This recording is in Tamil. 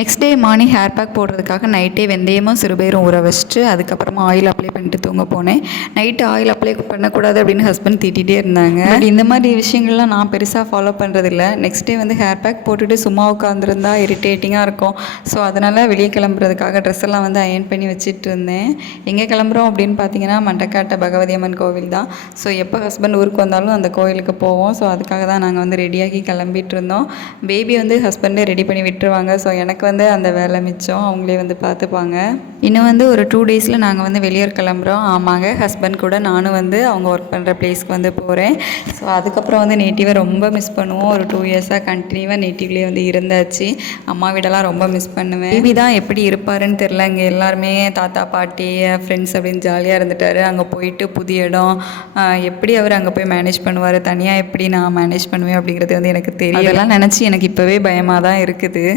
Next day morning hair pack போடுறதுக்காக நைட்டே வெந்தயமும் சிறுபயிரும் ஊற வச்சுட்டு அதுக்கப்புறமா ஆயில் அப்ளை பண்ணிட்டு தூங்க போனேன். நைட்டு ஆயில் அப்ளை பண்ணக்கூடாது அப்படின்னு ஹஸ்பண்ட் திட்டிகிட்டே இருந்தாங்க. பட் இந்த மாதிரி விஷயங்கள்லாம் நான் பெருசாக ஃபாலோ பண்ணுறதில்ல. நெக்ஸ்ட் டே வந்து ஹேர் பேக் போட்டுட்டு சும்மா உட்காந்துருந்தா இரிட்டேட்டிங்காக இருக்கும். ஸோ அதனால் வெளியே கிளம்புறதுக்காக ட்ரெஸ் எல்லாம் வந்து அயன் பண்ணி வச்சுட்டு இருந்தேன். எங்கே கிளம்புறோம் அப்படின்னு பார்த்தீங்கன்னா மண்டக்காட்ட பகவதி அம்மன் கோவில் தான். ஸோ எப்போ ஹஸ்பண்ட் ஊருக்கு வந்தாலும் அந்த கோவிலுக்கு போவோம். ஸோ அதுக்காக தான் நாங்கள் வந்து ரெடியாகி கிளம்பிட்டு இருந்தோம். பேபி வந்து ஹஸ்பண்டே ரெடி பண்ணி விட்டுருவாங்க. ஸோ எனக்கு வந்து அந்த வேலை மிச்சம், அவங்களே வந்து பார்த்துப்பாங்க. இன்னும் வந்து ஒரு 2 டேஸில் நாங்கள் வந்து வெளியூர் கிளம்புறோம். ஆமாங்க, ஹஸ்பண்ட் கூட நானும் வந்து அவங்க ஒர்க் பண்ணுற பிளேஸ்க்கு வந்து போகிறேன். ஸோ அதுக்கப்புறம் வந்து நேட்டிவை ரொம்ப மிஸ் பண்ணுவோம். ஒரு 2 இயர்ஸாக கண்டினியூவாக நேட்டிவ்லேயே வந்து இருந்தாச்சு. அம்மா வீடெல்லாம் ரொம்ப மிஸ் பண்ணுவேன். பேபி தான் எப்படி இருப்பாருன்னு தெரில. இங்கே எல்லாருமே தாத்தா பாட்டி ஃப்ரெண்ட்ஸ் அப்படின்னு ஜாலியாக இருந்துட்டார். அங்கே போயிட்டு புதிய இடம் எப்படி அவர் அங்கே போய் மேனேஜ் பண்ணுவார், தனியாக எப்படி நான் மேனேஜ் பண்ணுவேன் அப்படிங்கிறது வந்து எனக்கு தெரியும். அதெல்லாம் நினச்சி எனக்கு இப்போவே பயமாக தான் இருக்குது.